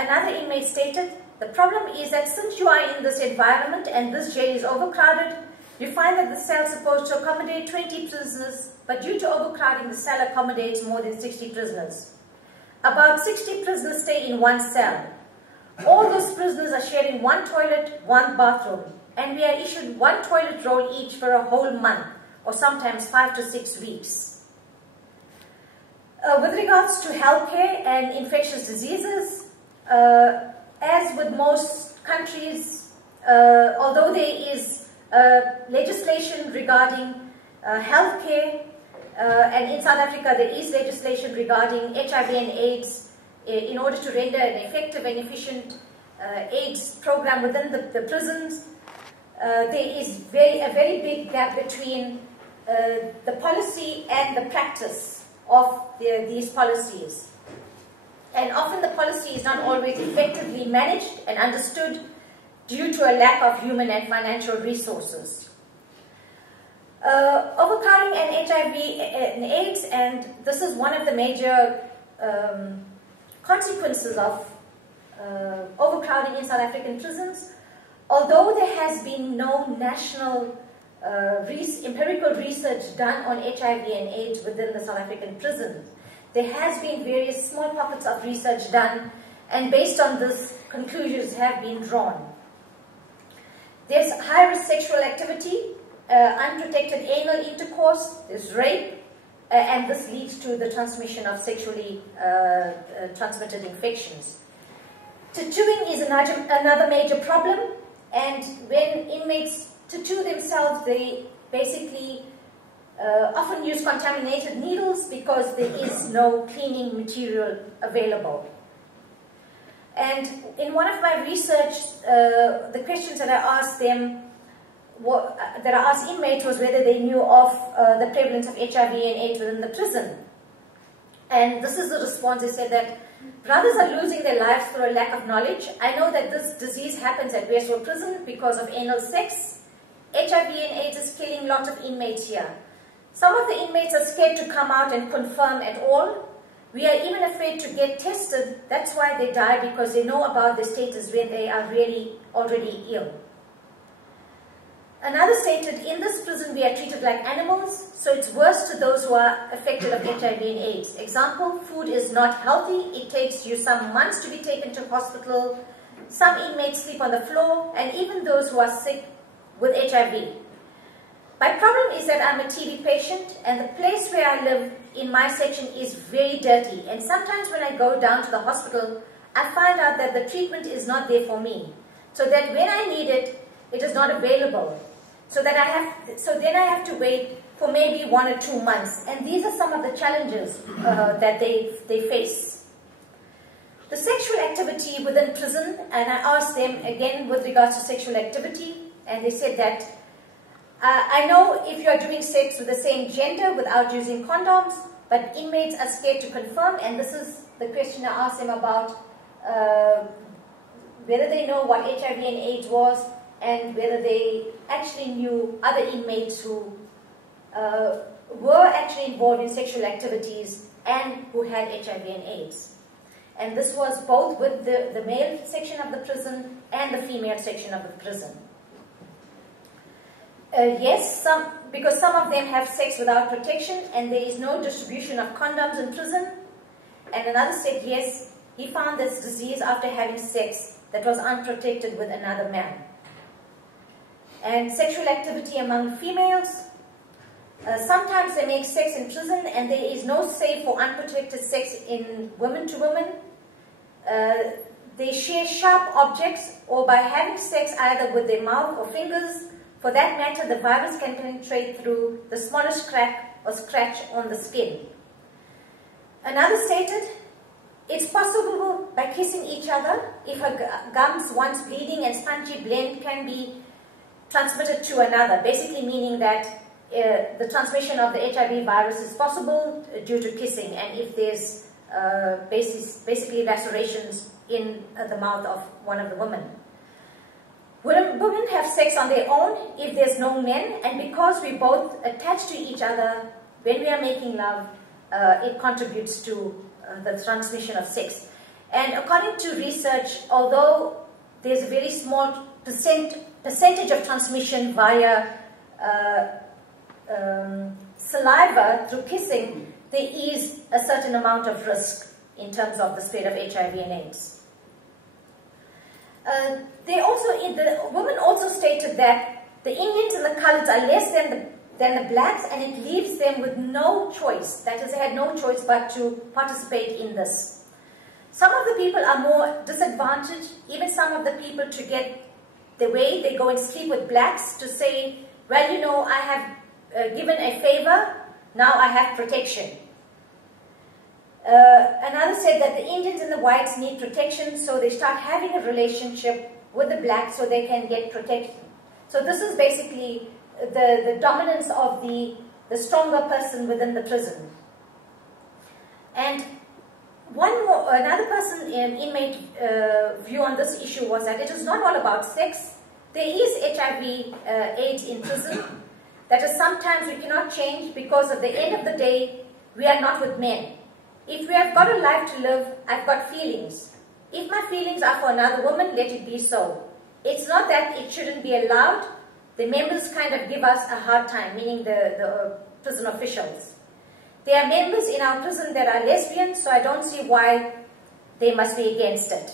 Another inmate stated, "The problem is that since you are in this environment and this jail is overcrowded, you find that the cell is supposed to accommodate 20 prisoners, but due to overcrowding, the cell accommodates more than 60 prisoners. About 60 prisoners stay in one cell. All those prisoners are sharing one toilet, one bathroom, and we are issued one toilet roll each for a whole month, or sometimes 5 to 6 weeks." With regards to healthcare and infectious diseases, as with most countries, although there is legislation regarding healthcare, and in South Africa there is legislation regarding HIV and AIDS in order to render an effective and efficient AIDS program within the prisons. There is a very big gap between the policy and the practice of these policies. And often the policy is not always effectively managed and understood due to a lack of human and financial resources. Overcrowding and HIV and AIDS, and this is one of the major consequences of overcrowding in South African prisons. Although there has been no national empirical research done on HIV and AIDS within the South African prisons, there has been various small pockets of research done, and based on this, conclusions have been drawn. There's high-risk sexual activity, unprotected anal intercourse, there's rape, and this leads to the transmission of sexually transmitted infections. Tattooing is another major problem, and when inmates tattoo themselves, they basically often use contaminated needles because there is no cleaning material available. And in one of my research, the questions that I asked them, that I asked inmates, was whether they knew of the prevalence of HIV and AIDS within the prison. And this is the response. They said that brothers are losing their lives through a lack of knowledge. I know that this disease happens at Westwood Prison because of anal sex. HIV and AIDS is killing lots of inmates here. Some of the inmates are scared to come out and confirm at all. We are even afraid to get tested. That's why they die, because they know about the status when they are really already ill. Another stated, "In this prison we are treated like animals, so it's worse to those who are affected of HIV and AIDS. Example, food is not healthy. It takes you some months to be taken to hospital. Some inmates sleep on the floor, and even those who are sick with HIV. My problem is that I'm a TB patient, and the place where I live in my section is very dirty, and sometimes when I go down to the hospital, I find out that the treatment is not there for me, so that when I need it, it is not available. So then I have to wait for maybe 1 or 2 months, and these are some of the challenges that they face." The sexual activity within prison, and I asked them again with regards to sexual activity, and they said that, "I know if you are doing sex with the same gender without using condoms, but inmates are scared to confirm," and this is the question I asked them about whether they know what HIV and AIDS was, and whether they actually knew other inmates who were actually involved in sexual activities and who had HIV and AIDS. And this was both with the male section of the prison and the female section of the prison. Yes, because some of them have sex without protection, and there is no distribution of condoms in prison. And another said yes, he found this disease after having sex that was unprotected with another man. And sexual activity among females. Sometimes they make sex in prison, and there is no safe or unprotected sex in women to women. They share sharp objects, or by having sex either with their mouth or fingers. For that matter, the virus can penetrate through the smallest crack or scratch on the skin. Another stated, "It's possible by kissing each other if a gums once bleeding and spongy blend can be transmitted to another," basically meaning that the transmission of the HIV virus is possible due to kissing, and if there's basically lacerations in the mouth of one of the women. Women have sex on their own if there's no men, and because we both attach to each other when we are making love, it contributes to the transmission of sex. And according to research, although there's a very small percentage of transmission via saliva through kissing, there is a certain amount of risk in terms of the spread of HIV and AIDS. The woman also stated that the Indians and the Coloureds are less than the blacks, and it leaves them with no choice. That is, they had no choice but to participate in this. Some of the people are more disadvantaged, even some of the people to get the way they go and sleep with blacks to say, well, you know, I have given a favor, now I have protection. Another said that the Indians and the whites need protection, so they start having a relationship with the blacks so they can get protection. So this is basically the dominance of the stronger person within the prison. And another person inmate view on this issue was that it is not all about sex. There is HIV AIDS in prison. That is, sometimes we cannot change because at the end of the day, we are not with men. If we have got a life to live, I've got feelings. If my feelings are for another woman, let it be so. It's not that it shouldn't be allowed. The members kind of give us a hard time, meaning the prison officials. There are members in our prison that are lesbians, so I don't see why they must be against it.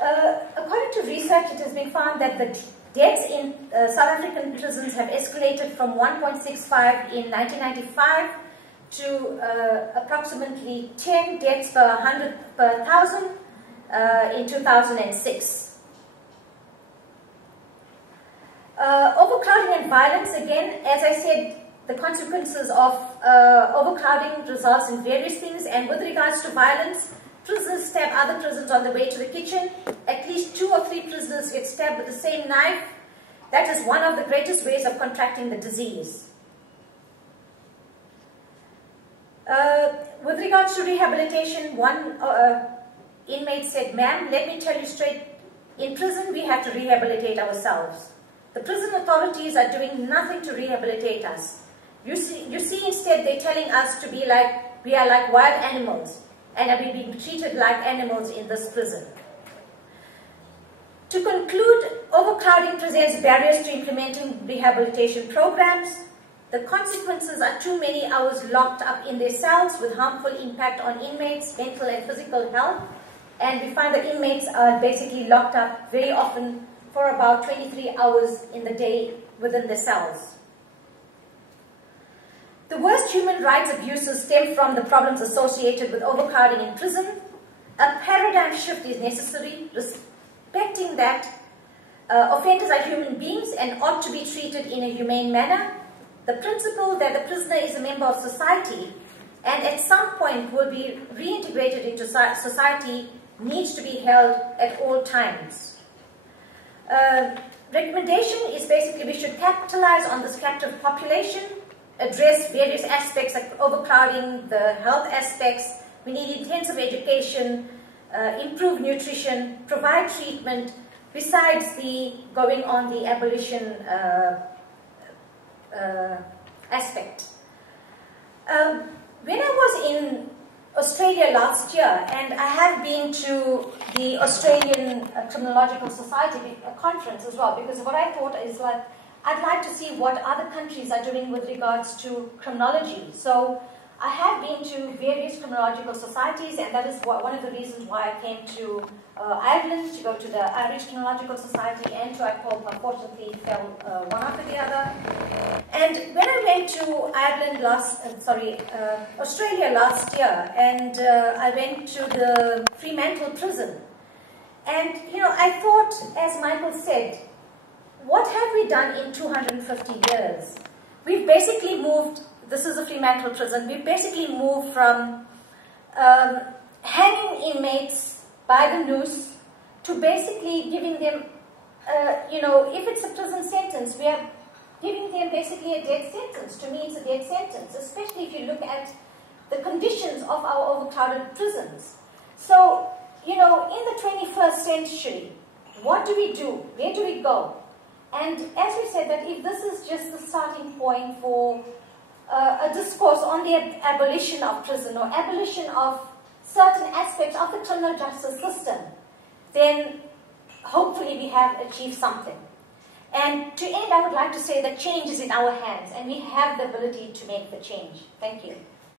According to research, it has been found that the deaths in South African prisons have escalated from 1.65 in 1995 to approximately 10 deaths per 100 per 1,000 in 2006. Overcrowding and violence, again, as I said, the consequences of overcrowding results in various things, and with regards to violence, prisoners stab other prisoners on the way to the kitchen. At least 2 or 3 prisoners get stabbed with the same knife. That is one of the greatest ways of contracting the disease. With regards to rehabilitation, one inmate said, "Ma'am, let me tell you straight, in prison we have to rehabilitate ourselves. The prison authorities are doing nothing to rehabilitate us. You see, instead they're telling us to be like, we are like wild animals, and are being treated like animals in this prison." To conclude, overcrowding presents barriers to implementing rehabilitation programs. The consequences are too many hours locked up in their cells with harmful impact on inmates' mental and physical health. And we find that inmates are basically locked up very often for about 23 hours in the day within the cells. The worst human rights abuses stem from the problems associated with overcrowding in prison. A paradigm shift is necessary, respecting that offenders are human beings and ought to be treated in a humane manner. The principle that the prisoner is a member of society and at some point will be reintegrated into society needs to be held at all times. Recommendation is basically we should capitalize on this captive population, address various aspects like overcrowding, the health aspects. We need intensive education, improve nutrition, provide treatment, besides the going on the abolition aspect. When I was in Australia last year, and I have been to the Australian Criminological Society conference as well, because what I thought is like, I'd like to see what other countries are doing with regards to criminology. So I have been to various criminological societies, and that is one of the reasons why I came to Ireland to go to the Irish Criminological Society and to ICOPA. Unfortunately, it fell one after the other. And when I went to Australia last year, and I went to the Fremantle prison, and I thought, as Michael said, what have we done in 250 years? We've basically moved. This is a Fremantle prison. We've basically moved from hanging inmates by the noose to basically giving them, if it's a prison sentence, we are giving them basically a death sentence. To me, it's a death sentence, especially if you look at the conditions of our overcrowded prisons. So, in the 21st century, what do we do? Where do we go? And as we said, that if this is just the starting point for a discourse on the abolition of prison or abolition of certain aspects of the criminal justice system, then hopefully we have achieved something. And to end, I would like to say that change is in our hands, and we have the ability to make the change. Thank you.